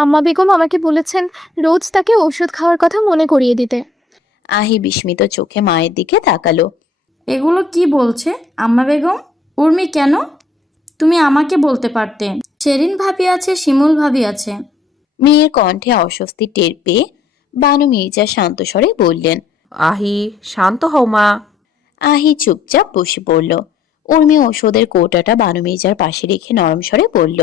আম্মা বেগম আমাকে বলেছেন রোজ তাকে ওষুধ খাওয়ার কথা মনে করিয়ে দিতে। আহি বিস্মিত চোখে মায়ের দিকে তাকালো। এগুলো কি বলছে আম্মা বেগম? উর্মি কেন? তুমি আমাকে বলতে পারতে। শেরিন ভাবি আছে, শিমুল ভাবি আছে। মেয়ের কণ্ঠে অস্বস্তি টের পেয়ে বানু মির্জা শান্ত স্বরে বললেন। আহি, শান্ত হও মা। আহি চুপচাপ বসে পড়ল। উর্মি ওষুধের কৌটাটা বানু মির্জার পাশে রেখে নরম স্বরে বলল।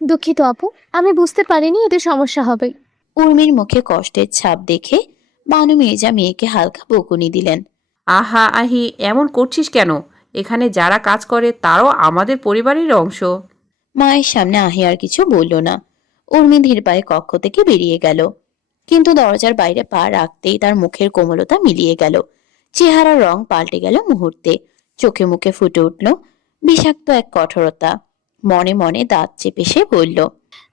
দুঃখিত আপু, আমি বুঝতে পারিনি এতে সমস্যা হবে। উর্মির মুখে কষ্টের ছাপ দেখে বানু মির্জা মেয়েকে হালকা বকুনি দিলেন। আহা আহি, এমন করছিস কেন? এখানে যারা কাজ করে তারাও আমাদের পরিবারের অংশ। মায়ের সামনে আহি আর কিছু বলল না। উর্মি ধীর পায়ে কক্ষ থেকে বেরিয়ে গেল। কিন্তু দরজার বাইরে পা রাখতেই তার মুখের কোমলতা মিলিয়ে গেল। চেহারার রং পাল্টে গেল মুহূর্তে। চোখে মুখে ফুটে উঠল বিষাক্ত এক কঠোরতা। মনে মনে দাঁত চেপে সে বলল।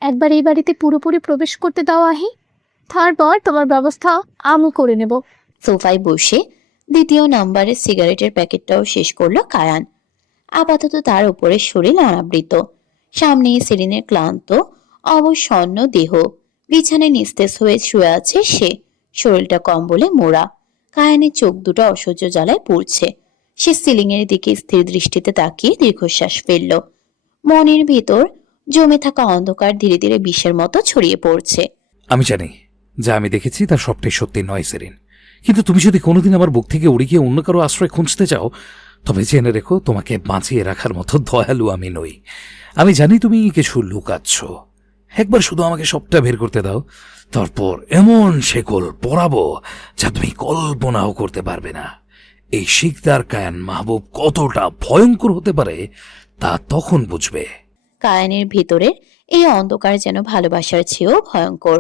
একবার এই বাড়িতে পুরোপুরি প্রবেশ করতে দাও আহি, তারপর তোমার ব্যবস্থা আমি করে নেব। সোফায় বসে দ্বিতীয় নাম্বারের সিগারেটের প্যাকেটটাও শেষ করলো কায়ান। আপাতত তার উপরে শরীর অনাবৃত। সামনে সেলিনের ক্লান্ত অবসন্ন দেহ। বিছানায় নিস্তেজ হয়ে শুয়ে আছে সে। শরীরটা কম্বলে মোড়া। কায়ানের চোখ দুটো অসহ্য জ্বালায় পুড়ছে। সে সিলিং এর দিকে স্থির দৃষ্টিতে তাকিয়ে দীর্ঘশ্বাস ফেলল। মনের ভিতর জমে থাকা অন্ধকার ধীরে ধীরে বিষের মতো ছড়িয়ে পড়ছে। আমি জানি যা আমি দেখেছি তার সবটাই সত্যি নয় সেরিন, কিন্তু তুমি যদি কোনোদিন আমার বুক থেকে উড়ে গিয়ে অন্য কারো আশ্রয় খুঁজতে চাও, তবে জেনে রেখো তোমাকে বাঁচিয়ে রাখার মতো দয়ালু আমি নই। আমি জানি তুমি কিছু লুকাচ্ছ। একবার শুধু আমাকে সবটা বের করতে দাও, তারপর এমন শেকল পরাবো যা তুমি কল্পনাও করতে পারবে না। এই শিকদার কায়ান মাহবুব কতটা ভয়ঙ্কর হতে পারে তা তখন বুঝবে। কায়ানের ভিতরের এই অন্ধকার যেন ভালোবাসার চেয়েও ভয়ঙ্কর।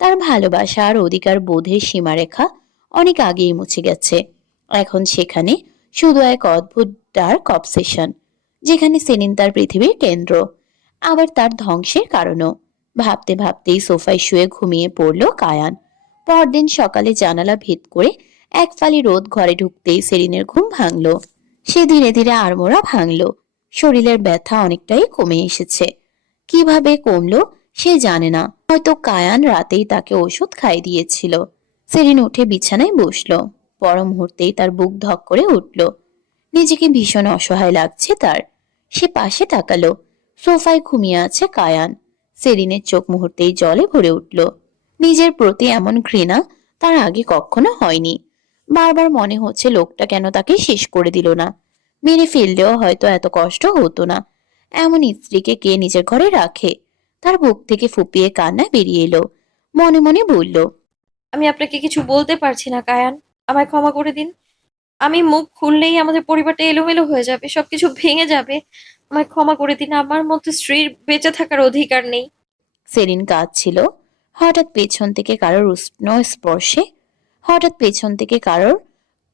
তার ভালোবাসা আর অধিকার বোধের সীমারেখা অনেক আগেই মুছে গেছে। এখন সেখানে শুধু এক অদ্ভুত ডার্ক অবসেশন, যেখানে সেলিন তার পৃথিবীর কেন্দ্র, আবার তার ধ্বংসের কারণও। ভাবতে ভাবতেই সোফায় শুয়ে ঘুমিয়ে পড়ল কায়ান। পরদিন সকালে জানালা ভেদ করে এক ফালি রোদ ঘরে ঢুকতেই সেলিনের ঘুম ভাঙল। সে ধীরে ধীরে আড়মোড়া ভাঙল। শরীরের ব্যথা অনেকটাই কমে এসেছে। কিভাবে কমলো সে জানে না। হয়তো কায়ান রাতেই তাকে ওষুধ খাইয়ে দিয়েছিল। সেরিন উঠে বিছানায় বসলো। পর মুহূর্তেই তার বুক ধক করে উঠল। নিজেকে ভীষণ অসহায় লাগছে তার। সে পাশে তাকালো। সোফায় ঘুমিয়ে আছে কায়ান। সেরিনের চোখ মুহূর্তেই জলে ভরে উঠল। নিজের প্রতি এমন ঘৃণা তার আগে কখনো হয়নি। বারবার মনে হচ্ছে লোকটা কেন তাকে শেষ করে দিল না। মেরে ফেললেও হয়তো এত কষ্ট হতো না। এমন স্ত্রীকে কে নিজের ঘরে রাখে? তার বুক থেকে ফুপিয়ে কান্না বেরিয়ে এলো। মনে মনে বলল। আমি আপনাকে কিছু বলতে পারছি না কায়ান, আমায় ক্ষমা করে দিন। আমি মুখ খুললেই আমাদের পরিবারটা এলোমেলো হয়ে যাবে, সবকিছু ভেঙে যাবে। আমায় ক্ষমা করে দিন, আমার মতো স্ত্রীর বেঁচে থাকার অধিকার নেই। সেলিন কাঁদছিল। হঠাৎ পেছন থেকে কারোর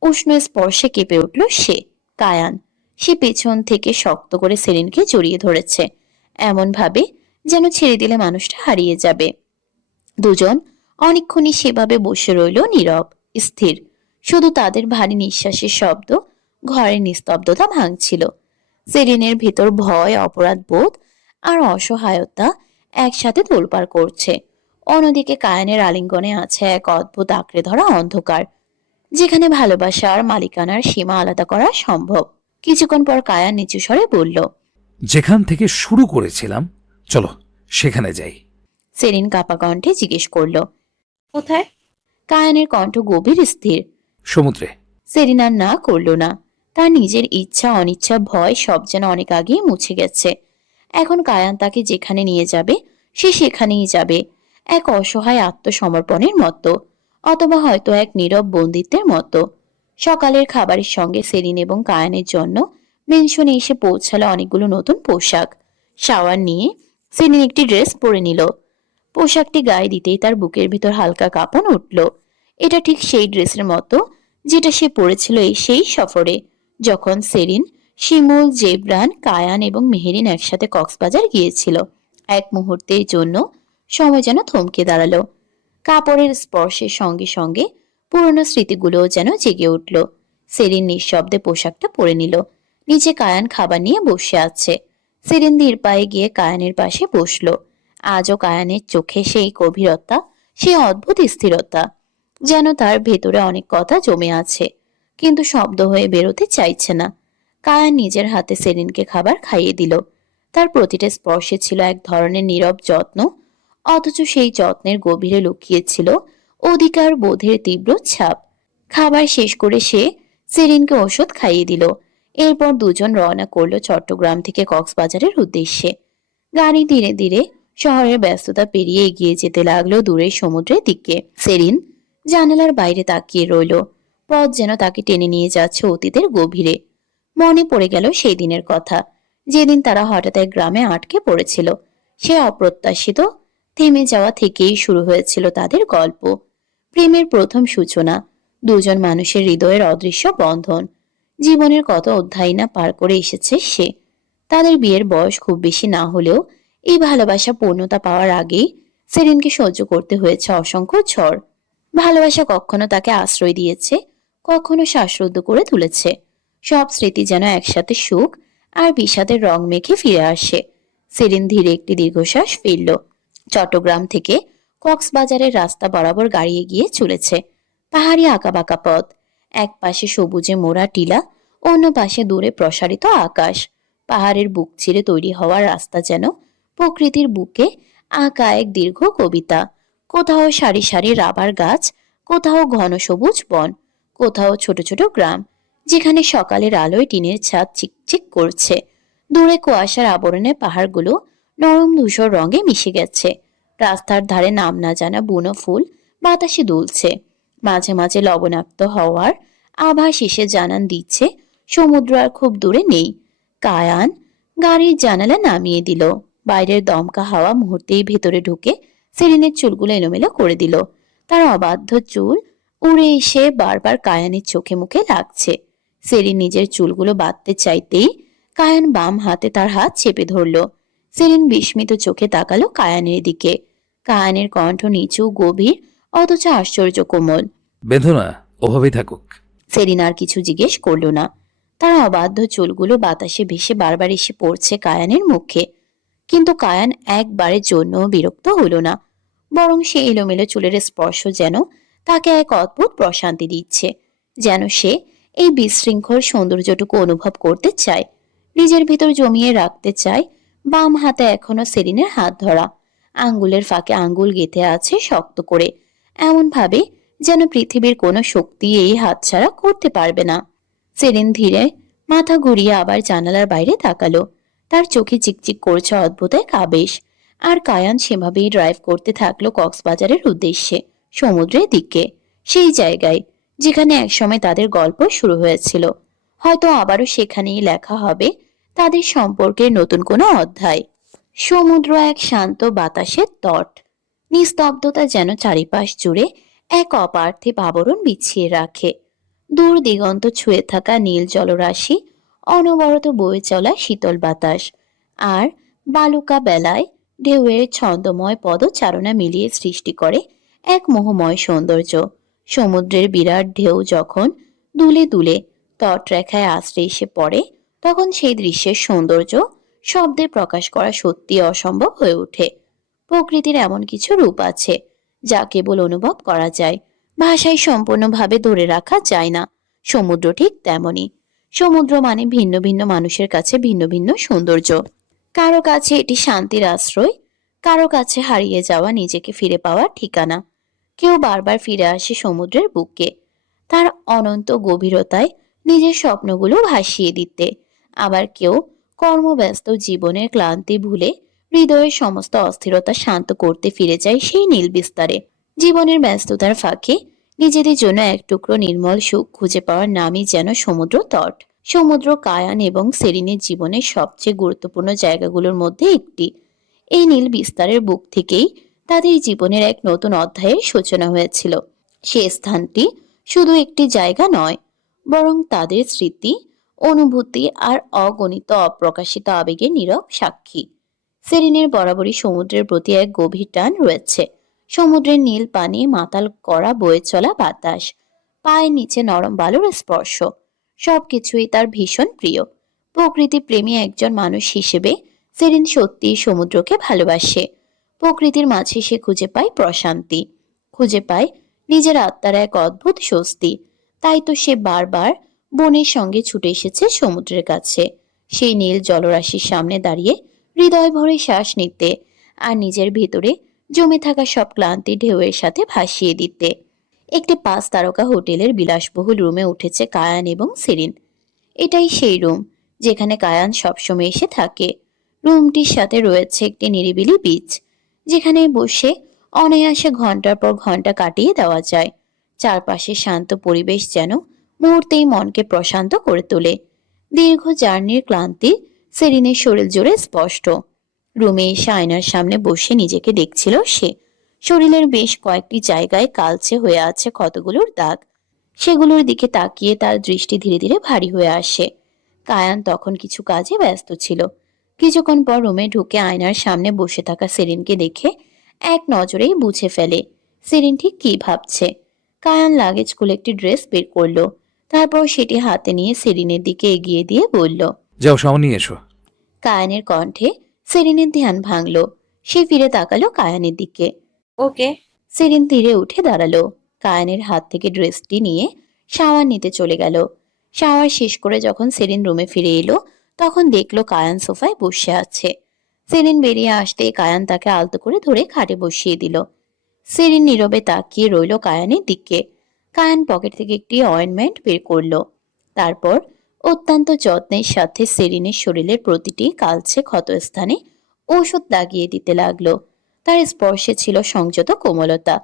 উষ্ণ স্পর্শে কেঁপে উঠল সে। কায়ান। সে পেছন থেকে শক্ত করে সেলিনকে জড়িয়ে ধরেছে, এমন ভাবে যেন ছেড়ে দিলে মানুষটা হারিয়ে যাবে। দুজন অনেকক্ষণই সেভাবে বসে রইল নীরব, স্থির। শুধু তাদের ভারী নিঃশ্বাসের শব্দ ঘরের নিস্তব্ধতা ভাঙছিল। সেলিনের ভিতর ভয়, অপরাধ বোধ আর অসহায়তা একসাথে তোলপাড় করছে। অন্যদিকে কায়ানের আলিঙ্গনে আছে এক অদ্ভুত আঁকড়ে ধরা অন্ধকার, যেখানে ভালোবাসা আর মালিকানার সীমা আলাদা করা সম্ভব। কিছুক্ষণ পর কায়ান নিচু স্বরে বলল। যেখান থেকে শুরু করেছিলাম, চলো সেখানে যাই। সেলিন কাপা কণ্ঠে জিজ্ঞেস করল। কোথায়? কায়ানের কণ্ঠ গভীর স্থির। সমুদ্রে। সেলিন আর না করল না। তার নিজের ইচ্ছা অনিচ্ছা ভয় সব যেন অনেক আগেই মুছে গেছে। এখন কায়ান তাকে যেখানে নিয়ে যাবে সে সেখানেই যাবে, এক অসহায় আত্মসমর্পণের মতো, অথবা হয়তো এক নীরব বন্দিত্বের মতো। সকালের খাবারের সঙ্গে সেলিন এবং কায়ানের জন্য মেনশনে এসে পৌঁছালো অনেকগুলো নতুন পোশাক। শাওয়ার নিয়ে সেলিন একটি ড্রেস পরে নিল। পোশাকটি গায়ে দিতেই তার বুকের ভিতর হালকা কাঁপন উঠল। এটা ঠিক সেই ড্রেসের মতো যেটা সে পরেছিল সেই সফরে, যখন সেলিন, শিমুল, জেবরান, কায়ান এবং মেহেরিন একসাথে কক্সবাজার গিয়েছিল। এক মুহূর্তের জন্য সময় যেন থমকে দাঁড়ালো। কাপড়ের স্পর্শের সঙ্গে সঙ্গে পুরনো স্মৃতিগুলোও যেন জেগে উঠল। সেলিন নিঃশব্দে পোশাকটা পরে নিল। নিচে কায়ান খাবার নিয়ে বসে আছে। সেরিন ধীর পায়ে গিয়ে কায়ানের পাশে বসলো। আজও কায়ানের চোখে সেই গভীরতা, সেই অদ্ভুত স্থিরতা, যেন তার ভেতরে অনেক কথা জমে আছে, কিন্তু শব্দ হয়ে বেরোতে চাইছে না। কায়ান নিজের হাতে সেরিনকে খাবার খাইয়ে দিল। তার প্রতিটা স্পর্শে ছিল এক ধরনের নীরব যত্ন, অথচ সেই যত্নের গভীরে লুকিয়েছিল অধিকার বোধের তীব্র ছাপ। খাবার শেষ করে সে সেরিনকে ওষুধ খাইয়ে দিল। এরপর দুজন রওনা করলো চট্টগ্রাম থেকে কক্সবাজারের উদ্দেশ্যে। গাড়ি ধীরে ধীরে শহরের ব্যস্ততা পেরিয়ে এগিয়ে যেতে লাগলো দূরের সমুদ্রের দিকে। সেরিন জানালার বাইরে তাকিয়ে রইল। পথ যেন তাকে টেনে নিয়ে যাচ্ছে অতীতের গভীরে। মনে পড়ে গেল সেই দিনের কথা, যেদিন তারা হঠাৎ এক গ্রামে আটকে পড়েছিল। সে অপ্রত্যাশিত থেমে যাওয়া থেকেই শুরু হয়েছিল তাদের গল্প। প্রেমের প্রথম সূচনা, দুজন মানুষের হৃদয়ের অদৃশ্য বন্ধন। জীবনের কত অধ্যায় না পার করে এসেছে সে। তাদের বিয়ের বয়স খুব বেশি না হলেও এই ভালোবাসা পূর্ণতা পাওয়ার আগেই সেরিনকে সহ্য করতে হয়েছে অসংখ্য ঝড়। ভালোবাসা কখনো তাকে আশ্রয় দিয়েছে, কখনো শ্বাসরুদ্ধ করে তুলেছে। সব স্মৃতি যেন একসাথে সুখ আর বিষাদের রং মেখে ফিরে আসে। সেরিন ধীরে একটি দীর্ঘশ্বাস ফেলল। চট্টগ্রাম থেকে কক্সবাজারের রাস্তা বরাবর গাড়ি এগিয়ে চলেছে। পাহাড়ি আঁকাবাঁকা পথ, এক পাশে সবুজে মোড়া টিলা, অন্য পাশে দূরে প্রসারিত আকাশ। পাহাড়ের বুক চিরে তৈরি হওয়া রাস্তা যেন প্রকৃতির বুকে আঁকা এক দীর্ঘ কবিতা। কোথাও সারি সারি রাবার গাছ, কোথাও ঘন সবুজ বন, কোথাও ছোট ছোট গ্রাম, যেখানে সকালের আলোয় টিনের ছাদ চিকচিক করছে। দূরে কুয়াশার আবরণে পাহাড়গুলো নরম ধূসর রঙে মিশে গেছে। রাস্তার ধারে নাম না জানা বুনো ফুল বাতাসে দুলছে। মাঝে মাঝে লবণাক্ত হওয়ার আভাস এসে জানান দিচ্ছে সমুদ্র আর খুব দূরে নেই। কায়ান গাড়ির জানালা নামিয়ে দিল। বাইরের দমকা হাওয়া মুহূর্তেই ভেতরে ঢুকে সেরিনের চুলগুলো এলোমেলো করে দিল। তার অবাধ্য চুল উড়ে এসে বারবার কায়ানের চোখে মুখে লাগছে। সেরিন নিজের চুলগুলো বাঁধতে চাইতেই কায়ান বাম হাতে তার হাত চেপে ধরল। সেরিন বিস্মিত চোখে তাকালো কায়ানের দিকে। কায়ানের কণ্ঠ নিচু গভীর, অথচ আশ্চর্য কোমল। বেঁধো না, ওভাবেই থাকুক। সেরিন আর কিছু জিজ্ঞেস করল না। তার অবাধ্য চুলগুলো বাতাসে ভেসে বারবার এসে পড়ছে কায়ানের মুখে। কিন্তু কায়ান একবারের জন্য বিরক্ত হলো না, বরং সে এলোমেলো চুলের স্পর্শ যেন তাকে এক অদ্ভুত প্রশান্তি দিচ্ছে। যেন সে এই বিশৃঙ্খল সৌন্দর্যটুকু অনুভব করতে চায়, নিজের ভিতর জমিয়ে রাখতে চায়। বাম হাতে এখনো সেরিনের হাত ধরা, আঙ্গুলের ফাঁকে আঙ্গুল গেঁথে আছে শক্ত করে, এমন ভাবে যেন পৃথিবীর কোনো শক্তি এই হাতছাড়া করতে পারবে না। সেরিন ধীরে মাথা ঘুরিয়ে আবার জানালার বাইরে তাকালো। তার চোখে চিকচিক করছে অদ্ভুত এক আবেশ। আর কায়ান সেভাবেই ড্রাইভ করতে থাকলো কক্সবাজারের উদ্দেশ্যে, সমুদ্রের দিকে, সেই জায়গায় যেখানে একসময় তাদের গল্প শুরু হয়েছিল। হয়তো আবারও সেখানেই লেখা হবে তাদের সম্পর্কের নতুন কোনো অধ্যায়। সমুদ্র এক শান্ত বাতাসের তট, নিস্তব্ধতা যেন চারিপাশ জুড়ে এক অপার্থিব আবরণ বিছিয়ে রাখে। দূর দিগন্ত ছুঁয়ে থাকা নীল জলরাশি, অনবরত বয়ে চলা শীতল বাতাস, আর বালুকা বেলায় ঢেউয়ের ছন্দময় পদচারণা মিলিয়ে সৃষ্টি করে এক মোহময় সৌন্দর্য। সমুদ্রের বিরাট ঢেউ যখন দুলে দুলে তটরেখায় আশ্রে এসে পড়ে, তখন সেই দৃশ্যের সৌন্দর্য শব্দে প্রকাশ করা সত্যি অসম্ভব হয়ে ওঠে। প্রকৃতির এমন কিছু রূপ আছে যা কেবল অনুভব করা যায়, ভাষায় সম্পূর্ণভাবে ধরে রাখা যায় না। সমুদ্র ঠিক তেমনই। সমুদ্র মানে ভিন্ন ভিন্ন মানুষের কাছে ভিন্ন ভিন্ন সৌন্দর্য। কারো কাছে এটি শান্তির আশ্রয়, কারো কাছে হারিয়ে যাওয়া নিজেকে ফিরে পাওয়ার ঠিকানা। কেউ বারবার ফিরে আসে সমুদ্রের বুকে, তার অনন্ত গভীরতায় নিজের স্বপ্নগুলো ভাসিয়ে দিতে। আবার কেউ কর্মব্যস্ত জীবনের ক্লান্তি ভুলে হৃদয়ের সমস্ত অস্থিরতা শান্ত করতে ফিরে যায় সেই নীল বিস্তারে। জীবনের ব্যস্ততার ফাঁকে নিজেদের জন্য এক টুকরো নির্মল সুখ খুঁজে পাওয়ার নামই যেন সমুদ্র তট। সমুদ্র কায়ান এবং সেরিনের জীবনের সবচেয়ে গুরুত্বপূর্ণ জায়গাগুলোর মধ্যে একটি। এই নীল বিস্তারের বুক থেকেই তাদের জীবনের এক নতুন অধ্যায়ের সূচনা হয়েছিল। সে স্থানটি শুধু একটি জায়গা নয়, বরং তাদের স্মৃতি, অনুভূতি আর অগণিত অপ্রকাশিত আবেগের নীরব সাক্ষী। সেরিনের বরাবরই সমুদ্রের প্রতি এক গভীর টান রয়েছে। সমুদ্রের নীল পানি, মাতাল করা বয়ে চলা বাতাস, পায়ের নিচে নরম বালুর স্পর্শ, সবকিছুই তার ভীষণ প্রিয়। প্রকৃতি প্রেমী একজন মানুষ হিসেবে সেরিন সত্যিই সমুদ্রকে ভালোবাসে। প্রকৃতির মাঝে সে খুঁজে পায় প্রশান্তি, খুঁজে পায় নিজের আত্মার এক অদ্ভুত স্বস্তি। তাই তো সে বারবার বোনের সঙ্গে ছুটে এসেছে সমুদ্রের কাছে, সেই নীল জলরাশির সামনে দাঁড়িয়ে হৃদয় ভরে শ্বাস নিতে আর নিজের ভেতরে জমে থাকা সব ক্লান্তি ঢেউয়ের সাথে ভাসিয়ে দিতে। একটি 5 তারকা হোটেলের বিলাসবহুল রুমে উঠেছে কায়ান এবং সেরিন। এটাই সেই রুম যেখানে কায়ান সবসময় এসে থাকে। রুমটির সাথে রয়েছে একটি নিরিবিলি বিচ, যেখানে বসে অনায়াসে ঘন্টার পর ঘন্টা কাটিয়ে দেওয়া যায়। চারপাশে শান্ত পরিবেশ যেন মুহূর্তেই মনকে প্রশান্ত করে তোলে। দীর্ঘ জার্নির ক্লান্তি সেরিনের শরীর জুড়ে স্পষ্ট। রুমে এসে আয়নার সামনে বসে নিজেকে দেখছিল সে। শরীরের বেশ কয়েকটি জায়গায় কালচে হয়ে আছে কতগুলোর দাগ। সেগুলোর দিকে তাকিয়ে তার দৃষ্টি ধীরে ধীরে ভারী হয়ে আসে। কায়ান তখন কিছু কাজে ব্যস্ত ছিল। কিছুক্ষণ পর রুমে ঢুকে আয়নার সামনে বসে থাকা সেরিনকে দেখে এক নজরেই বুঝে ফেলে সেরিন ঠিক কি ভাবছে। কায়ান লাগেজ খুলে একটি ড্রেস বের করলো, তারপর সেটি হাতে নিয়ে সেরিনের দিকে এগিয়ে দিয়ে বলল। যাও শাওয়ার নিয়ে এসো। কায়ানের কণ্ঠে সেরিনের ধ্যান ভাঙল। সে ফিরে তাকালো কায়ানের দিকে। ওকে। সেরিন ধীরে উঠে দাঁড়ালো। কায়ানের হাত থেকে ড্রেসটি নিয়ে শাওয়ার নিতে চলে গেল। শাওয়ার শেষ করে যখন সেরিন রুমে ফিরে এলো, তখন দেখলো কায়ান সোফায় বসে আছে। সেরিন বেরিয়ে আসতে কায়ান তাকে আলতো করে ধরে খাটে বসিয়ে দিল। সেরিন নীরবে তাকিয়ে রইল কায়ানের দিকে। কায়ান পকেট থেকে একটি অয়েন্টমেন্ট বের করলো। তারপর অত্যন্ত যত্নের সাথে সেরিনের শরীরের প্রতিটি কালচে ক্ষতস্থানে ঔষধ লাগিয়ে দিতে লাগলো। তার স্পর্শে ছিল সংযত কোমলতা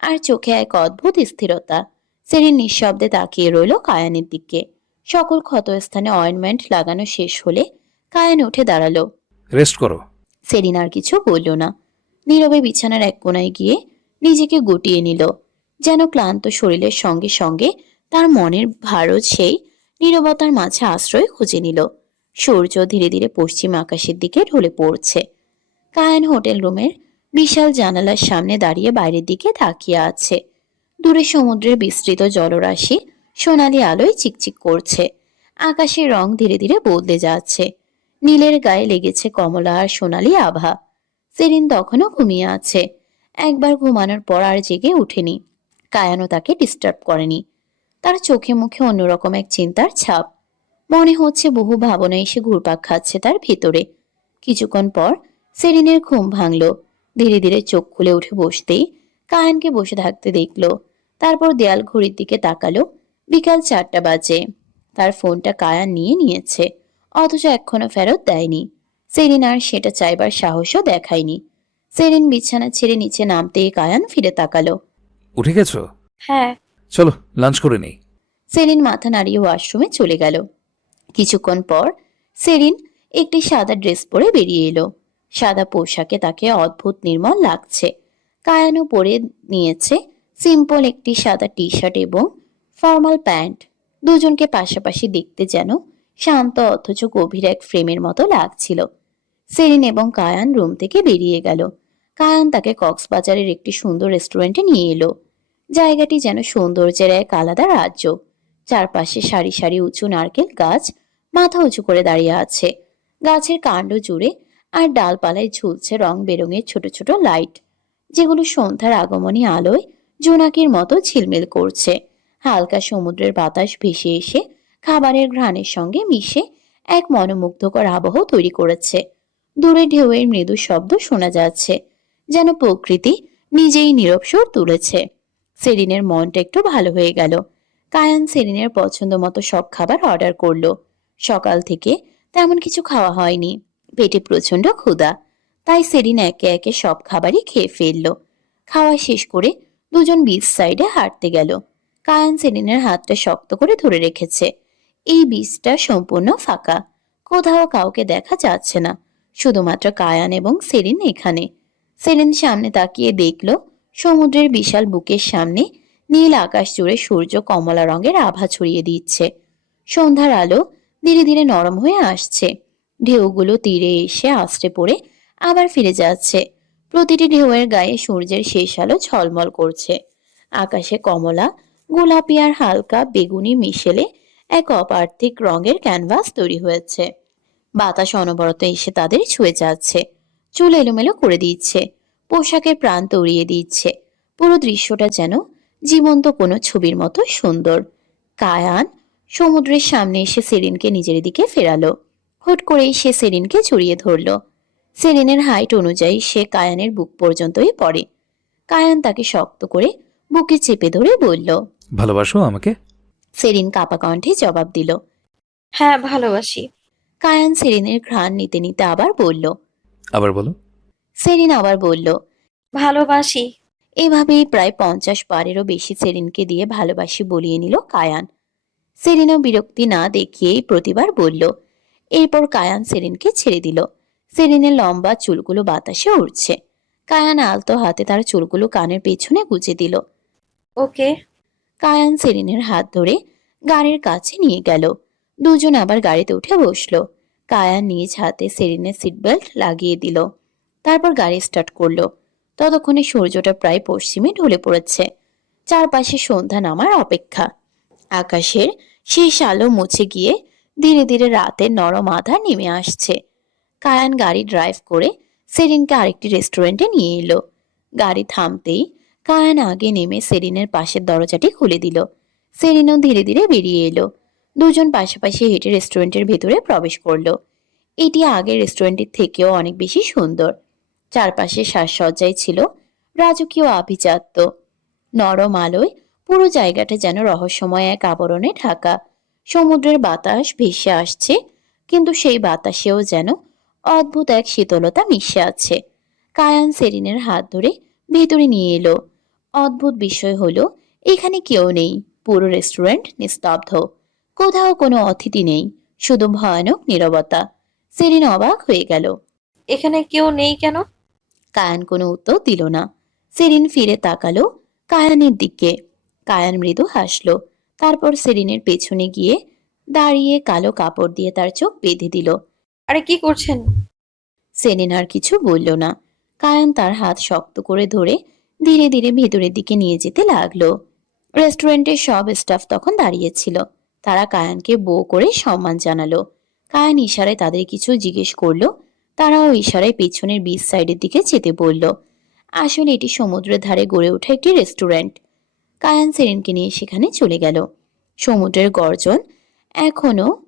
আর চোখে এক অদ্ভুত স্থিরতা। সেরিন নিঃশব্দে তাকিয়ে রইল কায়ানের দিকে। সকল ক্ষতস্থানে অয়েন্টমেন্ট লাগানো শেষ হলে কায়ান উঠে দাঁড়ালো। রেস্ট করো। সেরিন আর কিছু বলল না। নীরবে বিছানার এক কোণায় গিয়ে নিজেকে গুটিয়ে নিল, যেন ক্লান্ত শরীরের সঙ্গে সঙ্গে তার মনের ভারও সেই নীরবতার মাঝে আশ্রয় খুঁজে নিল। সূর্য ধীরে ধীরে পশ্চিম আকাশের দিকে ঢলে পড়ছে। কায়ান হোটেল রুমের বিশাল জানালার সামনে দাঁড়িয়ে বাইরের দিকে তাকিয়ে আছে। দূরে সমুদ্রের বিস্তৃত জলরাশি সোনালি আলোয় চিকচিক করছে। আকাশের রং ধীরে ধীরে বদলে যাচ্ছে। নীলের গায়ে লেগেছে কমলা আর সোনালি আভা। সেরিন তখনও ঘুমিয়ে আছে। একবার ঘুমানোর পর আর জেগে উঠেনি। কায়ানও তাকে ডিস্টার্ব করেনি। তার চোখে মুখে অন্যরকম এক চিন্তার ছাপ। মনে হচ্ছে বহু ভাবনা এসে ঘুরপাক খাচ্ছে তার ভেতরে। কিছুক্ষণ পর সেরিনের ঘুম ভাঙল। ধীরে ধীরে চোখ খুলে উঠে বসতেই কায়ানকে বসে থাকতে দেখলো। তারপর দেয়াল ঘড়ির দিকে তাকালো। বিকাল 4টা বাজে। তার ফোনটা কায়ান নিয়ে নিয়েছে, অথচ এখনো ফেরত দেয়নি। সেরিন আর সেটা চাইবার সাহসও দেখায়নি। সেরিন বিছানা ছেড়ে নিচে নামতেই কায়ান ফিরে তাকালো। উঠে গেছো? হ্যাঁ। চলো লাঞ্চ করে নেই। সেরিন মাথা নাড়িয়ে ওয়াশরুমে চলে গেল। কিছুক্ষণ পর সেরিন একটি সাদা ড্রেস পরে বেরিয়ে এলো। সাদা পোশাকে তাকে অদ্ভুত নির্মল লাগছে। কায়ানও পরে নিয়েছে সিম্পল একটি সাদা টি শার্ট এবং ফর্মাল প্যান্ট। দুজনকে পাশাপাশি দেখতে যেন শান্ত অথচ গভীর এক ফ্রেমের মতো লাগছিল। সেরিন এবং কায়ান রুম থেকে বেরিয়ে গেল। কায়ান তাকে কক্সবাজারের একটি সুন্দর রেস্টুরেন্টে নিয়ে এলো। জায়গাটি যেন সৌন্দর্যের এক আলাদা রাজ্য। চারপাশে সারি সারি উঁচু নারকেল গাছ মাথা উঁচু করে দাঁড়িয়ে আছে। গাছের কাণ্ড জুড়ে আর ডালপালায় ঝুলছে রং বেরঙের ছোট ছোট লাইট, যেগুলো সন্ধ্যার আগমনী আলোয় জোনাকির মতো ঝিলমিল করছে। হালকা সমুদ্রের বাতাস ভেসে এসে খাবারের ঘ্রাণের সঙ্গে মিশে এক মনোমুগ্ধকর আবহ তৈরি করেছে। দূরে ঢেউয়ের মৃদু শব্দ শোনা যাচ্ছে, যেন প্রকৃতি নিজেই নীরব সুর তুলেছে। সেরিনের মনটা একটু ভালো হয়ে গেল। কায়ান সেরিনের পছন্দ মতো সব খাবার অর্ডার করলো। সকাল থেকে তেমন কিছু খাওয়া হয়নি, পেটে প্রচন্ড ক্ষুধা। তাই সেরিন একে একে সব খাবারই খেয়ে ফেললো। খাওয়া শেষ করে দুজন বিচ সাইডে হাঁটতে গেল। কায়ান সেরিনের হাতটা শক্ত করে ধরে রেখেছে। এই বিচটা সম্পূর্ণ ফাঁকা, কোথাও কাউকে দেখা যাচ্ছে না, শুধুমাত্র কায়ান এবং সেরিন এখানে। সেরিন সামনে তাকিয়ে দেখলো সমুদ্রের বিশাল বুকের সামনে নীল আকাশ জুড়ে সূর্য কমলা রঙের আভা ছড়িয়ে দিচ্ছে। সন্ধ্যার আলো ধীরে ধীরে নরম হয়ে আসছে। ঢেউগুলো তীরে এসে আছড়ে পড়ে আবার ফিরে যাচ্ছে। প্রতিটি ঢেউয়ের গায়ে সূর্যের শেষ আলো ঝলমল করছে। আকাশে কমলা, গোলাপি আর হালকা বেগুনি মিশেলে এক অপার্থিক রঙের ক্যানভাস তৈরি হয়েছে। বাতাস অনবরত এসে তাদের ছুঁয়ে যাচ্ছে, চুল এলোমেলো করে দিচ্ছে, পোশাকের প্রান্ত উড়িয়ে দিচ্ছে। পুরো দৃশ্যটা যেন জীবন্ত কোনো ছবির মতো সুন্দর। কায়ান সমুদ্রের সামনে এসে সেরিনকে নিজের দিকে ফেরালো। হুট করেই সে সেরিনকে জড়িয়ে ধরলো। সেরিনের হাইট অনুযায়ী সে কায়ানের বুক পর্যন্তই পড়ে। কায়ান তাকে শক্ত করে বুকে চেপে ধরে বলল। ভালোবাসো আমাকে? সেরিন কাপা কণ্ঠে জবাব দিল। হ্যাঁ, ভালোবাসি। কায়ান সেরিনের ঘ্রাণ নিতে নিতে আবার বলল। আবার বলো। সেরিন আবার বলল। ভালোবাসি। এভাবেই প্রায় 50 বারেরও বেশি সেরিনকে দিয়ে ভালোবাসি বলিয়ে নিল কায়ান। সেরিনও বিরক্তি না দেখিয়েই প্রতিবার বলল। এরপর কায়ান সেরিনকে ছেড়ে দিল। সেরিনের লম্বা চুলগুলো বাতাসে উড়ছে। কায়ান আলতো হাতে তার চুলগুলো কানের পেছনে গুজে দিল। ওকে। কায়ান সেরিনের হাত ধরে গাড়ির কাছে নিয়ে গেল। দুজন আবার গাড়িতে উঠে বসলো। কায়ান নিজ হাতে সেরিনের সিট বেল্ট লাগিয়ে দিল। তারপর গাড়ি স্টার্ট করলো। ততক্ষণে সূর্যটা প্রায় পশ্চিমে ঢলে পড়েছে। চারপাশে সন্ধ্যা নামার অপেক্ষা। আকাশের শেষ আলো মুছে গিয়ে ধীরে ধীরে রাতের নরম আধা নেমে আসছে। কায়ান গাড়ি ড্রাইভ করে সেরিনকে আরেকটি রেস্টুরেন্টে নিয়ে এলো। গাড়ি থামতেই কায়ান আগে নেমে সেরিনের পাশের দরজাটি খুলে দিল। সেরিনও ধীরে ধীরে বেরিয়ে এলো। দুজন পাশাপাশি হেঁটে রেস্টুরেন্টের ভেতরে প্রবেশ করলো। এটি আগের রেস্টুরেন্টের থেকেও অনেক বেশি সুন্দর। চারপাশে সাজসজ্জায় ছিল রাজকীয় আভিজাত্য। নরম আলোয় পুরো জায়গাটা যেন রহস্যময় এক আবরণে ঢাকা। সমুদ্রের বাতাস ভেসে আসছে, কিন্তু সেই বাতাসেও যেন অদ্ভুত এক শীতলতা মিশে আছে। কায়ান সেরিনের হাত ধরে ভেতরে নিয়ে এলো। অদ্ভুত বিষয় হলো এখানে কেউ নেই। পুরো রেস্টুরেন্ট নিস্তব্ধ। কোথাও কোনো অতিথি নেই, শুধু ভয়ানক নীরবতা। সেরিন অবাক হয়ে গেল। এখানে কেউ নেই কেন? কায়ান কোনো উত্তর দিল না। সেরিন ফিরে তাকালো কায়ানের দিকে। কায়ান মৃদু হাসলো। তারপর সেরিনের পেছনে গিয়ে দাঁড়িয়ে কালো কাপড় দিয়ে তার চোখ বেঁধে দিল। আরে কি করছেন? সেরিন আর কিছু বলল না। কায়ান তার হাত শক্ত করে ধরে ধীরে ধীরে ভেতরের দিকে নিয়ে যেতে লাগলো। রেস্টুরেন্টের সব স্টাফ তখন দাঁড়িয়েছিল। তারা কায়ানকে বো করে সম্মান জানালো। কায়ান ইশারায় তাদের কিছু জিজ্ঞেস করলো। তারাও ইশারায় পেছনের বিচ সাইডের দিকে যেতে বলল। আসলে এটি সমুদ্রের ধারে গড়ে ওঠা একটি রেস্টুরেন্ট। কায়ান সেরিনকে নিয়ে সেখানে চলে গেল। সমুদ্রের গর্জন এখনো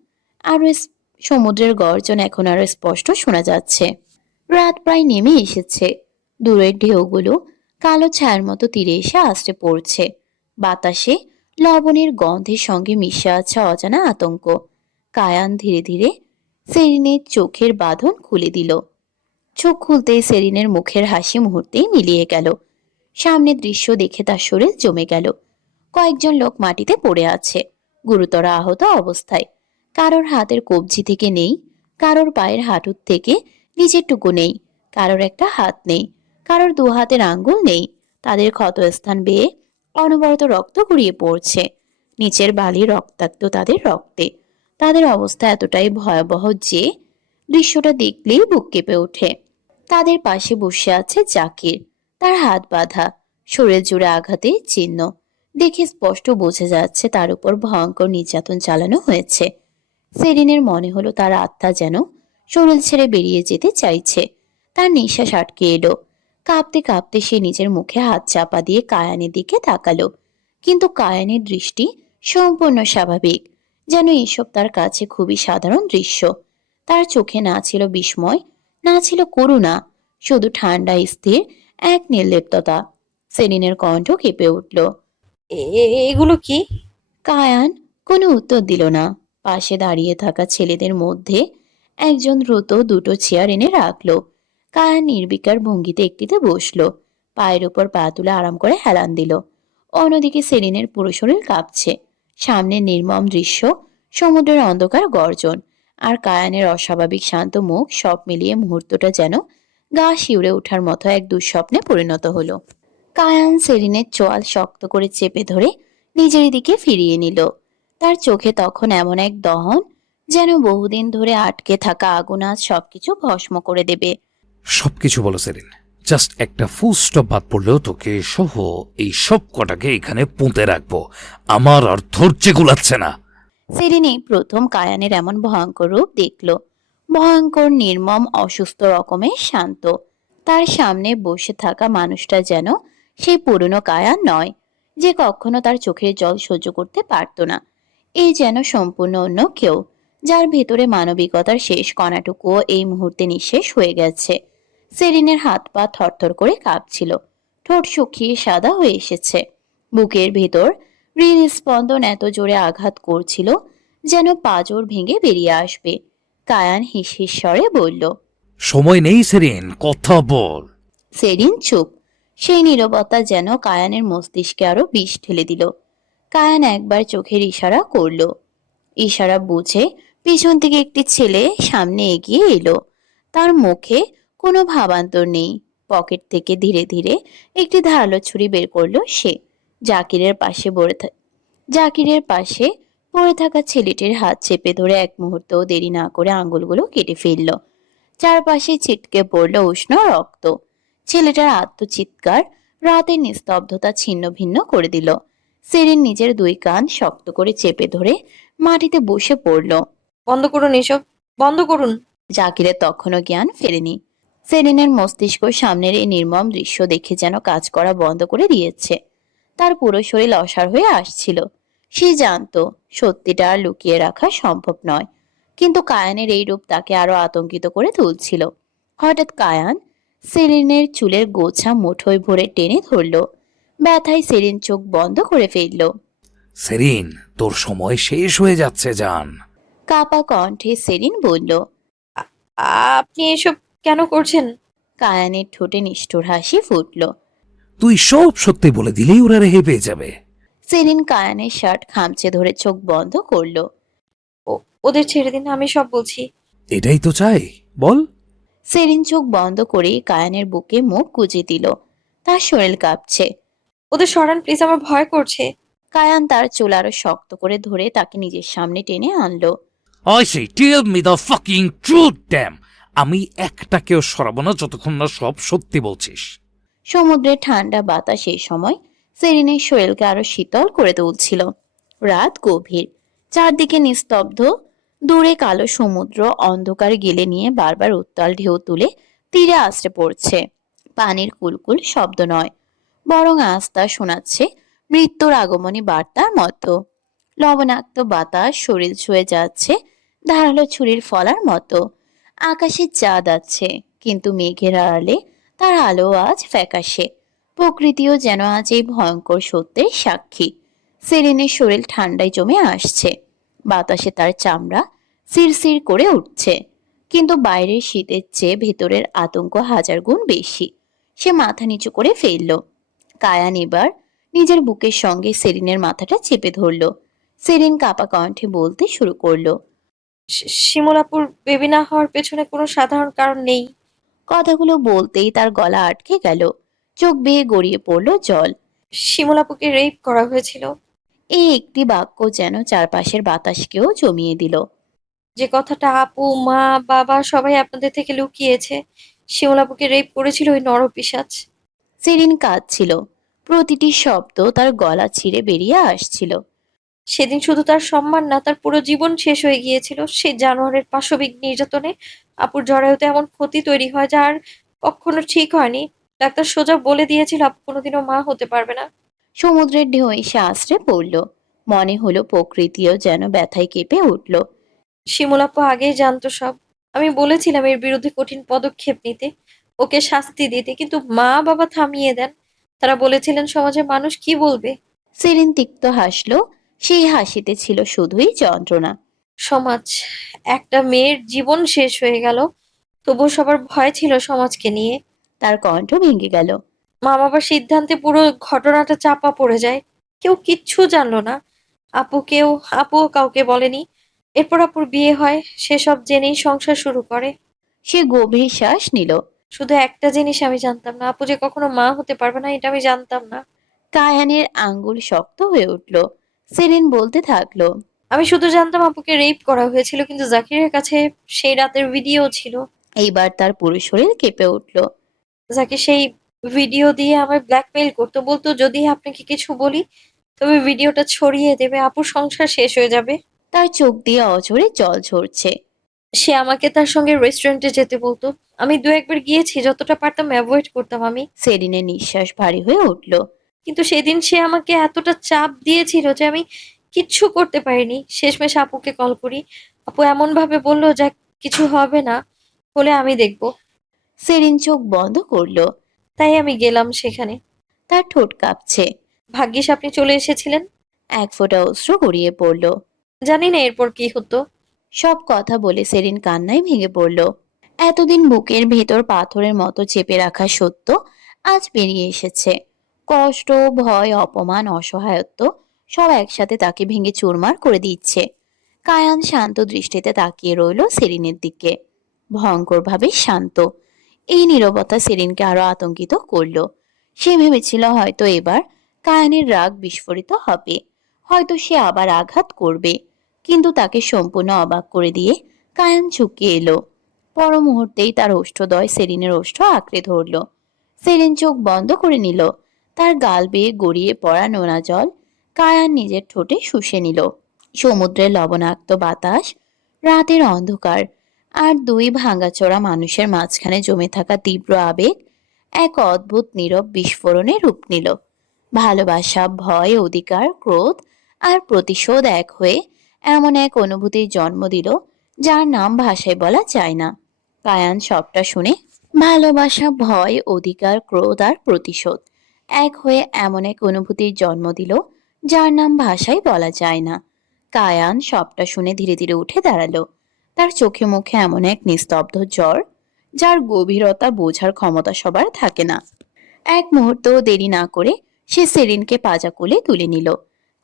আরো সমুদ্রের গর্জন এখন আরো স্পষ্ট শোনা যাচ্ছে। রাত প্রায় নেমে এসেছে। দূরের ঢেউগুলো কালো ছায়ার মতো তীরে এসে আছড়ে পড়ছে। বাতাসে লবণের গন্ধের সঙ্গে মিশে আছে অজানা আতঙ্ক। কায়ান ধীরে ধীরে সেরিনের চোখের বাঁধন খুলে দিল। চোখ খুলতেই সেরিনের মুখের হাসি মুহূর্তেই মিলিয়ে গেল। সামনের দৃশ্য দেখে তার শরীর জমে গেল। কয়েকজন লোক মাটিতে পড়ে আছে, গুরুতর আহত অবস্থায়। কারোর হাতের কবজি থেকে নেই, কারোর পায়ের হাঁটুর থেকে নিচের টুকু নেই, কারোর একটা হাত নেই, কারোর দু হাতের আঙ্গুল নেই। তাদের ক্ষতস্থান বেয়ে অনবরত রক্ত গড়িয়ে পড়ছে। নিচের বালি রক্তাক্ত তাদের রক্তে। তাদের অবস্থা এতটাই ভয়াবহ যে দৃশ্যটা দেখলেই বুক কেঁপে ওঠে। তাদের পাশে বসে আছে জাকির। তার হাত বাঁধা, শরীর জুড়ে আঘাতের চিহ্ন। দেখে স্পষ্ট বোঝা যাচ্ছে তার উপর ভয়ঙ্কর নির্যাতন চালানো হয়েছে। সেরিনের মনে হলো তার আত্মা যেন শরীর ছেড়ে বেরিয়ে যেতে চাইছে। তার নিঃশ্বাস আটকে এলো। কাঁপতে কাঁপতে সে নিজের মুখে হাত চাপা দিয়ে কায়ানের দিকে তাকালো। কিন্তু কায়ানের দৃষ্টি সম্পূর্ণ স্বাভাবিক, যেন এসব তার কাছে খুবই সাধারণ দৃশ্য। তার চোখে না ছিল বিস্ময়, না ছিল করুণা, শুধু ঠান্ডা স্থির এক নির্লিপ্ততা। সেলিনের কণ্ঠ কেঁপে উঠল। এগুলো কি? কায়ান কোনো উত্তর দিল না। পাশে দাঁড়িয়ে থাকা ছেলেদের মধ্যে একজন দ্রুত দুটো চেয়ার এনে রাখলো। কায়ান নির্বিকার ভঙ্গিতে একটিতে বসলো। পায়ের উপর পা তুলে আরাম করে হেলান দিল। অন্যদিকে সেলিনের পুরো শরীর কাঁপছে। সামনের নির্মম দৃশ্য, সমুদ্রের অন্ধকার গর্জন আর কায়ানের অস্বাভাবিক শান্ত মুখ সব মিলিয়ে মুহূর্তটা যেন গা শিউরে ওঠার মতো এক দুঃস্বপ্নে পরিণত হলো। কায়ান সেলিনের চোয়াল শক্ত করে চেপে ধরে নিজের দিকে ফিরিয়ে নিল। তার চোখে তখন এমন এক দহন, যেন বহুদিন ধরে আটকে থাকা আগুন আজ সবকিছু ভস্ম করে দেবে। সবকিছু বলো সেরিন, জাস্ট একটা ফুল স্টপ বাদ পড়লেও তোকে সহ এই সব কটাকে এখানে পুঁতে রাখবো। আমার আর ধৈর্য কুলাচ্ছে না। সেরিন এই প্রথম কায়ানের এমন ভয়ঙ্কর রূপ দেখল। ভয়ঙ্কর, নির্মম, অসুস্থ রকমের শান্ত। তার সামনে বসে থাকা মানুষটা যেন সেই পুরনো কায়ান নয়, যে কখনো তার চোখের জল সহ্য করতে পারত না। এই যেন সম্পূর্ণ অন্য কেউ, যার ভেতরে মানবিকতার শেষ কণাটুকুও এই মুহূর্তে নিঃশেষ হয়ে গেছে। সেরিনের হাত পা থরথর করে কাঁপছিল, ঠোঁট শুকিয়ে সাদা হয়ে এসেছে। বুকের ভেতর হৃদস্পন্দন এত জোরে আঘাত করছিল যেন পাঁজর ভেঙে বেরিয়ে আসবে। কায়ান হিস হিস স্বরে বলল। সময় নেই সেরিন, কথা বল। সেরিন চুপ। সেই নীরবতা যেন কায়ানের মস্তিষ্কে আরো বিষ ঢেলে দিল। কায়ান একবার চোখের ইশারা করল। ইশারা বুঝে পিছন থেকে একটি ছেলে সামনে এগিয়ে এলো। তার মুখে কোনো ভাবান্তর নেই। পকেট থেকে ধীরে ধীরে একটি ধারালো ছুরি বের করলো সে। জাকিরের পাশে জাকিরের পাশে পড়ে থাকা ছেলেটির হাত চেপে ধরে এক মুহূর্তও দেরি না করে আঙ্গুলগুলো কেটে ফেলল। চারপাশে ছিটকে পড়ল উষ্ণ রক্ত। ছেলেটার আত্মচিৎকার রাতের নিস্তব্ধতা ছিন্ন ভিন্ন করে দিল। সেরিন নিজের দুই কান শক্ত করে চেপে ধরে মাটিতে বসে পড়ল। বন্ধ করুন এসব, বন্ধ করুন। জাকিরের তখনও জ্ঞান ফেরেনি। সেরিনের মস্তিষ্ক সামনের এই নির্মম দৃশ্য দেখে যেন কাজ করা বন্ধ করে দিয়েছে। তার পুরো শরীর অসাড় হয়ে আসছিল। সে জানতো সত্যিটা আর লুকিয়ে রাখা সম্ভব নয়, কিন্তু কায়ানের এই রূপ তাকে আরো আতঙ্কিত করে তুলছিল। হঠাৎ কায়ান সেরিনের চুলের গোছা মুঠোয় ভরে টেনে ধরল। ব্যথায় সেরিন চোখ বন্ধ করে ফেলল। সেরিন, তোর সময় শেষ হয়ে যাচ্ছে জান। কাপা কণ্ঠে সেরিন বলল। আপনি এসব কেন করছেন? কায়ানের ঠোঁটে নিষ্ঠুর হাসি ফুটল। তুই সব সত্যি বলে দিলেই ওরা রেহে পেয়ে যাবে। সেরিন কায়ানের শার্ট খামচে ধরে চোখ বন্ধ করল। ওদের ছেড়ে দিন, আমি সব বলছি। এটাই তো চাই, বল। সেরিন চোখ বন্ধ করে কায়ানের বুকে মুখ গুজে দিল। তার শরীর কাঁপছে। ওদের সরান প্লিজ, আমার ভয় করছে। কায়ান তার চুল আরো শক্ত করে ধরে তাকে নিজের সামনে টেনে আনলো। I say, tell me the fucking truth, damn! আমি একটাকেও সরাবো না যতক্ষণ না সব সত্যি বলছিস। সমুদ্রের ঠান্ডা বাতাস এই সময় সেরিনের শরীরকে আরো শীতল করে তুলছিল। রাত গভীর, চারদিকে নিস্তব্ধ। দূরে কালো সমুদ্র অন্ধকার গিলে নিয়ে বারবার উত্তাল ঢেউ তুলে তীরে আছড়ে পড়ছে। পানির কুলকুল শব্দ নয়, বরং আস্তা শোনাচ্ছে মৃত্যুর আগমনী বার্তার মতো। লবণাক্ত বাতাস শরীর ছুঁয়ে যাচ্ছে ধারালো ছুরির ফলার মতো। আকাশে চাঁদ আছে, কিন্তু মেঘের আড়ালে তার আলো আজ ফ্যাকাশে। প্রকৃতিও যেন আজ এই ভয়ঙ্কর সত্যের সাক্ষী। সেরিনের শরীর ঠান্ডায় জমে আসছে। বাতাসে তার চামড়া শিরশির করে উঠছে, কিন্তু বাইরের শীতের চেয়ে ভেতরের আতঙ্ক হাজার গুণ বেশি। সে মাথা নিচু করে ফেলল। কায়ান এবার নিজের বুকের সঙ্গে সেরিনের মাথাটা চেপে ধরল। সেরিন কাপা কণ্ঠে বলতে শুরু করলো। শিমুলাপুর বেবি না হওয়ার পেছনে কোনো সাধারণ কারণ নেই। কথাগুলো বলতেই তার গলা আটকে গেল, চোখ বেয়ে গড়িয়ে পড়ল জল। শিমুলাপুকে রেপ করা হয়েছিল। এই একটি বাক্য যেন চারপাশের বাতাসকেও জমিয়ে দিল। যে কথাটা আপু, মা, বাবা সবাই আপনাদের থেকে লুকিয়েছে, শিমুলাপুকে রেপ করেছিল ওই নরপিশাচ। সেরিন কাঁদছিল, প্রতিটি শব্দ তার গলা ছিঁড়ে বেরিয়ে আসছিল। সেদিন শুধু তার সম্মান না, তার পুরো জীবন শেষ হয়ে গিয়েছিল সেই জানোয়ারের পাশবিক নির্যাতনে। আপুর জরায়ুতে এমন ক্ষতি তৈরি হয় যা আর কখনো ঠিক হয়নি। ডাক্তার সোজা বলে দিয়েছিল আপু কোনোদিনও মা হতে পারবে না। সমুদ্রের ঢেউ এসে আশ্রে পড়ল। মনে হলো প্রকৃতিও যেন ব্যথায় কেঁপে উঠল। শিমুলাপু আগেই জানতো সব। আমি বলেছিলাম এর বিরুদ্ধে কঠিন পদক্ষেপ নিতে, ওকে শাস্তি দিতে, কিন্তু মা বাবা থামিয়ে দেন। তারা বলেছিলেন সমাজের মানুষ কি বলবে। সেরিন তিক্ত হাসলো। সেই হাসিতে ছিল শুধুই যন্ত্রণা। সমাজ, একটা মেয়ের জীবন শেষ হয়ে গেল, তবুও সবার ভয় ছিল সমাজকে নিয়ে। তার কণ্ঠ ভেঙে গেল। মা বাবার সিদ্ধান্তে পুরো ঘটনাটা চাপা পড়ে যায়। কেউ কিচ্ছু জানলো না। আপুও কাউকে বলেনি। এরপর আপুর বিয়ে হয়, সেসব জেনেই সংসার শুরু করে। সে গভীর শ্বাস নিল। শুধু একটা জিনিস আমি জানতাম না, আপু যে কখনো মা হতে পারবে না, এটা আমি জানতাম না। কায়ানের আঙ্গুল শক্ত হয়ে উঠল। সেরিন বলতে থাকলো। আমি শুধু জানতাম আপুকে রেপ করা হয়েছিল, কিন্তু জাকিরের কাছে সেই রাতের ভিডিও ছিল। এইবার তার পুরো শরীর কেঁপে উঠল। জাকির সেই ভিডিও দিয়ে আমায় ব্ল্যাকমেইল করতো, বলতো যদি আপনাকে কিছু বলি তবে ভিডিওটা ছড়িয়ে দেবে, আপুর সংসার শেষ হয়ে যাবে। তার চোখ দিয়ে অঝরে জল ঝরছে। সে আমাকে তার সঙ্গে রেস্টুরেন্টে যেতে বলতো। আমি দু একবার গিয়েছি, যতটা পারতাম অ্যাভয়েড করতাম আমি। সেরিনের নিঃশ্বাস ভারী হয়ে উঠল। কিন্তু সেদিন সে আমাকে এতটা চাপ দিয়েছিল যে আমি কিচ্ছু করতে পারিনি। শেষমেশ আপুকে কল করি। আপু এমন ভাবে বললো যা কিছু হবে না, হলে আমি দেখবো। সেরিন চোখ বন্ধ করলো। তাই আমি গেলাম সেখানে। তার ঠোঁট কাঁপছে। ভাগ্যিস আপনি চলে এসেছিলেন। এক ফোঁটা অশ্রু গড়িয়ে পড়ল। জানি না এরপর কি হতো। সব কথা বলে সেরিন কান্নায় ভেঙে পড়ল। এতদিন বুকের ভেতর পাথরের মতো চেপে রাখা সত্য আজ বেরিয়ে এসেছে। কষ্ট, ভয়, অপমান, অসহায়ত্ব সব একসাথে তাকে ভেঙে চুরমার করে দিচ্ছে। কায়ান শান্ত দৃষ্টিতে তাকিয়ে রইল সেরিনের দিকে, ভয়ঙ্করভাবে শান্ত। এই নীরবতা সেরিনকে আরো আতঙ্কিত করলো। সে ভেবেছিল হয়তো এবার কায়ানের রাগ বিস্ফোরিত হবে, হয়তো সে আবার আঘাত করবে। কিন্তু তাকে সম্পূর্ণ অবাক করে দিয়ে কায়ান ঝুঁকে এলো। পর মুহূর্তেই তার ওষ্ঠদ্বয় সেরিনের ওষ্ঠ আঁকড়ে ধরল। সেরিন চোখ বন্ধ করে নিল। তার গাল বেয়ে গড়িয়ে পড়া নোনা জল কায়ান নিজের ঠোঁটে শুষে নিল। সমুদ্রের লবণাক্ত বাতাস, রাতের অন্ধকার, আর দুই ভাঙাচোরা মানুষের মাঝখানে জমে থাকা তীব্র আবেগ এক অদ্ভুত নীরব বিস্ফোরণে রূপ নিল। ভালোবাসা, ভয়, অধিকার, ক্রোধ আর প্রতিশোধ এক হয়ে এমন এক অনুভূতির জন্ম দিল যার নাম ভাষায় বলা যায় না। কায়ান সবটা শুনে, ভালোবাসা, ভয়, অধিকার, ক্রোধ আর প্রতিশোধ এক হয়ে এমন এক অনুভূতির জন্ম দিল যার নাম ভাষায় বলা যায় না। কায়ান সবটা শুনে ধীরে ধীরে উঠে দাঁড়ালো। তার চোখে মুখে এমন এক নিস্তব্ধ জ্বর যার গভীরতা বোঝার ক্ষমতা সবার থাকে না। এক মুহূর্তও দেরি না করে সে সেরিনকে পাজা কোলে তুলে নিল।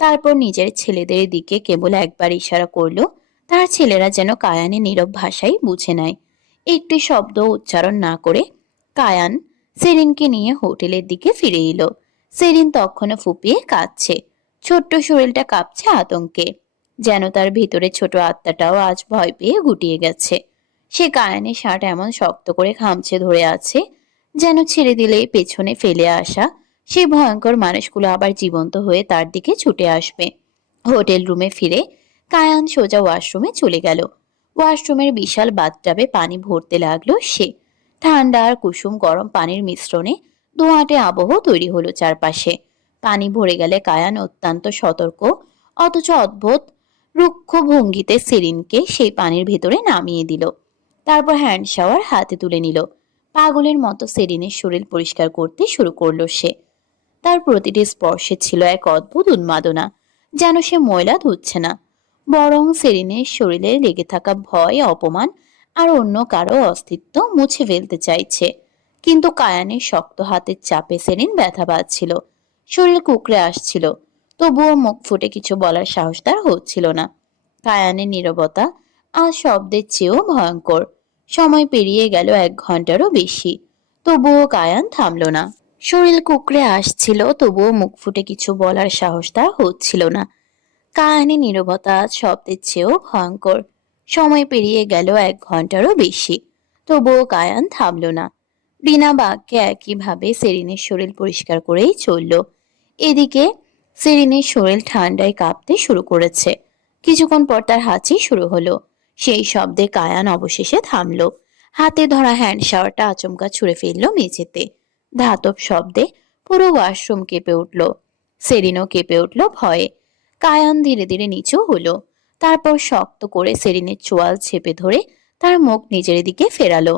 তারপর নিজের ছেলেদের দিকে কেবল একবার ইশারা করলো। তার ছেলেরা যেন কায়ানের নীরব ভাষাই বুঝে নেয়। একটি শব্দ উচ্চারণ না করে কায়ান সেরিনকে নিয়ে হোটেলের দিকে ফিরে এলো। সেরিন তখনও ফুপিয়ে কাঁদছে। ছোট্ট শরীরটা কাঁপছে আতঙ্কে, যেন তার ভিতরে ছোট আত্মাটাও আজ ভয় পেয়ে গুটিয়ে গেছে। সে কায়ানের শার্ট এমন শক্ত করে খামচে ধরে আছে, যেন ছেড়ে দিলে পেছনে ফেলে আসা সেই ভয়ঙ্কর মানুষগুলো আবার জীবন্ত হয়ে তার দিকে ছুটে আসবে। হোটেল রুমে ফিরে কায়ান সোজা ওয়াশরুমে চলে গেল। ওয়াশরুমের বিশাল বাথটাবে পানি ভরতে লাগলো সে। ঠান্ডা আর কুসুম গরম পানির মিশ্রণে ধোঁয়াটে আবহ তৈরি হলো চারপাশে। পানি ভরে গেলে কায়ান অত্যন্ত সতর্ক অথচ অদ্ভুত রুক্ষ ভঙ্গিতে সেরিনকে সেই পানির ভেতরে নামিয়ে দিল। তারপর হ্যান্ড শাওয়ার হাতে তুলে নিল। পাগলের মতো সেরিনের শরীর পরিষ্কার করতে শুরু করলো সে। তার প্রতিটি স্পর্শে ছিল এক অদ্ভুত উন্মাদনা, যেন সে ময়লা ধুচ্ছে না, বরং সেরিনের শরীরে লেগে থাকা ভয়, অপমান আর অন্য কারো অস্তিত্ব মুছে ফেলতে চাইছে। কিন্তু কায়ানের শক্ত হাতের চাপে সেরিন ব্যথা পাচ্ছিল, শরীর কুঁকড়ে আসছিল। তবুও মুখ ফুটে কিছু বলার সাহস তার হচ্ছিল না। কায়ানের নীরবতা আজ শব্দের চেয়েও ভয়ঙ্কর। সময় পেরিয়ে গেল 1 ঘন্টারও বেশি, তবুও কায়ান থামল না। শরীর কুঁকড়ে আসছিল, তবুও মুখ ফুটে কিছু বলার সাহস তার হচ্ছিল না। কায়ানের নীরবতা আজ শব্দের চেয়েও ভয়ঙ্কর। সময় পেরিয়ে গেল 1 ঘন্টারও বেশি, তবুও কায়ান থামল না। বিনা বাক্যে একইভাবে সেরিনের শরীর পরিষ্কার করেই চলল। এদিকে সেরিনের শরীর ঠান্ডায় কাঁপতে শুরু করেছে। কিছুক্ষণ পর তার হাঁচি শুরু হলো। সেই শব্দে কায়ান অবশেষে থামলো। হাতে ধরা হ্যান্ড শাওয়ারটা আচমকা ছুঁড়ে ফেললো মেঝেতে। ধাতব শব্দে পুরো ওয়াশরুম কেঁপে উঠল। সেরিনও কেঁপে উঠল ভয়ে। কায়ান ধীরে ধীরে নিচু হলো। তারপর শক্ত করে সেরিনের চোয়াল চেপে ধরে তার মুখ নিজের দিকে ফেরালো।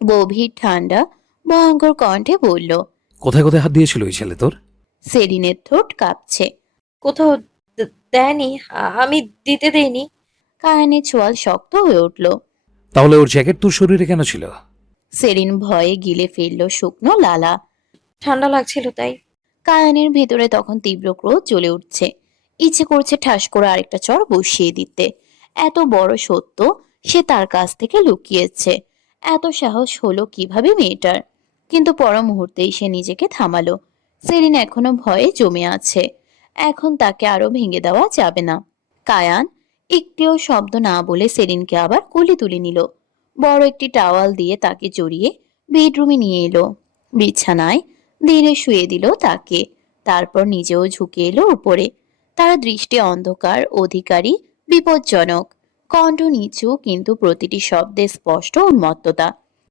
গভীর ঠান্ডা ভয়ঙ্কর কণ্ঠে বলল, কোথায় কোথায় হাত দিয়েছিল ওই ছেলে তোর? সেরিনের ঠোঁট কাঁপছে। কোথাও দেয়নি। আমি দিতে দেইনি। কায়ানের চোয়াল শক্ত হয়ে উঠল। তাহলে ওর জ্যাকেট তোর শরীরে কেন ছিল? সেরিন ভয়ে গিলে ফেলল শুকনো লালা। ঠান্ডা লাগছিল তাই। কায়ানের ভেতরে তখন তীব্র ক্রোধ জ্বলে উঠছে। ইচ্ছে করছে ঠাস করে আরেকটা চড় বসিয়ে দিতে। এত বড় সত্য সে তার কাছ থেকে লুকিয়েছে। এত সাহস হলো কিভাবে মেয়েটার? কিন্তু পর মুহূর্তেই সে নিজেকে থামালো। সেরিন এখনো ভয়ে জমে আছে। এখন তাকে আরো ভেঙে দেওয়া যাবে না। কায়ান একটিও শব্দ না বলে সেরিনকে আবার কোলে তুলে নিল। বড় একটি টাওয়াল দিয়ে তাকে জড়িয়ে বেডরুমে নিয়ে এলো। বিছানায় ধীরে শুয়ে দিল তাকে। তারপর নিজেও ঝুঁকে এলো উপরে। তার দৃষ্টি অন্ধকার, অধিকারী, বিপজ্জনক। কণ্ঠ নিচু, কিন্তু প্রতিটি শব্দে স্পষ্ট উন্মত্ততা।